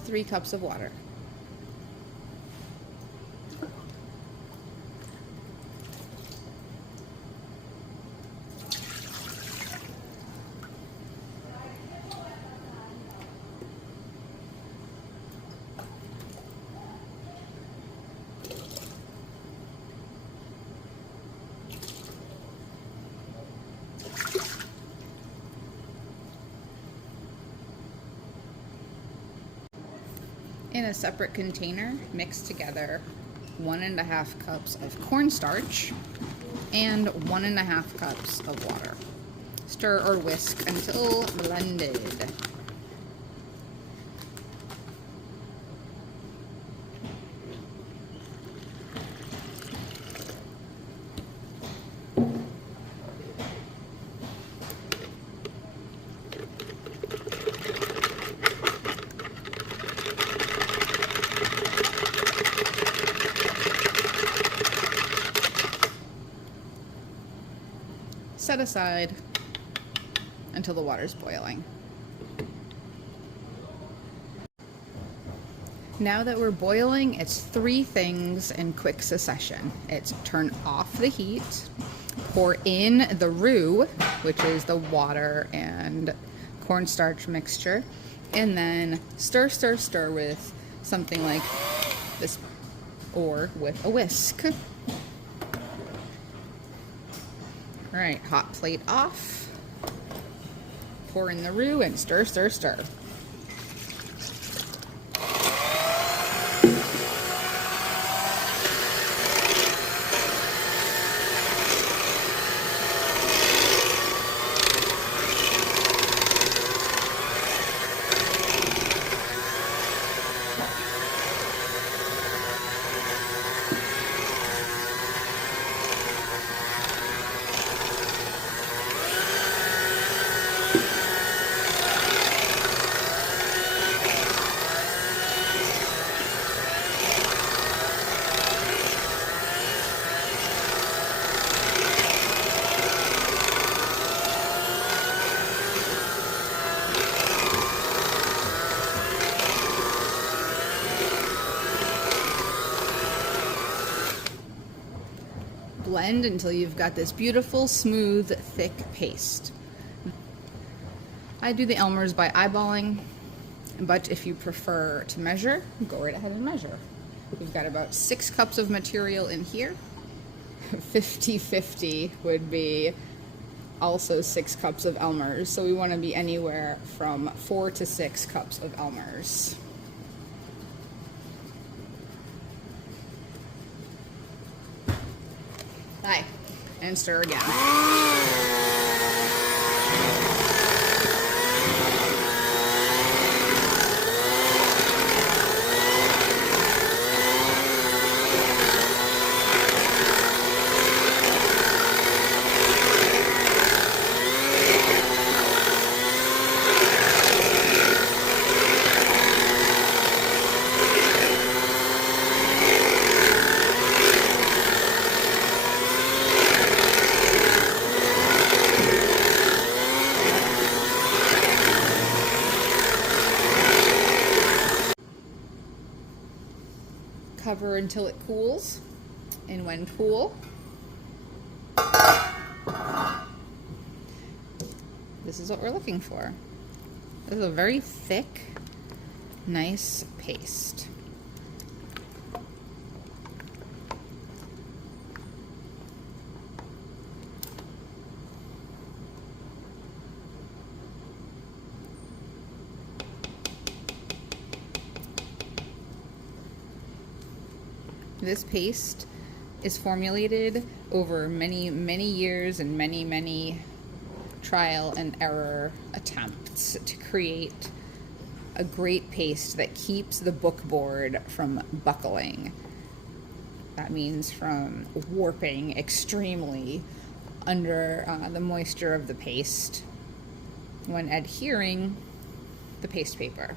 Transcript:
3 cups of water. In a separate container, mix together 1.5 cups of cornstarch and 1.5 cups of water. Stir or whisk until blended. Set aside until the water's boiling. Now that we're boiling, it's 3 things in quick succession. It's turn off the heat, pour in the roux, which is the water and cornstarch mixture, and then stir, stir, stir with something like this or with a whisk. All right, hot plate off. Pour in the roux and stir, stir, stir. Blend until you've got this beautiful, smooth, thick paste. I do the Elmers by eyeballing, but if you prefer to measure, go right ahead and measure. We've got about 6 cups of material in here. 50-50 would be also 6 cups of Elmers, so we want to be anywhere from 4 to 6 cups of Elmers. Hi, and stir again. Cover until it cools, and when cool, this is what we're looking for. This is a very thick, nice paste. This paste is formulated over many, many years and many, many trial and error attempts to create a great paste that keeps the book board from buckling. That means from warping extremely under the moisture of the paste when adhering the paste paper.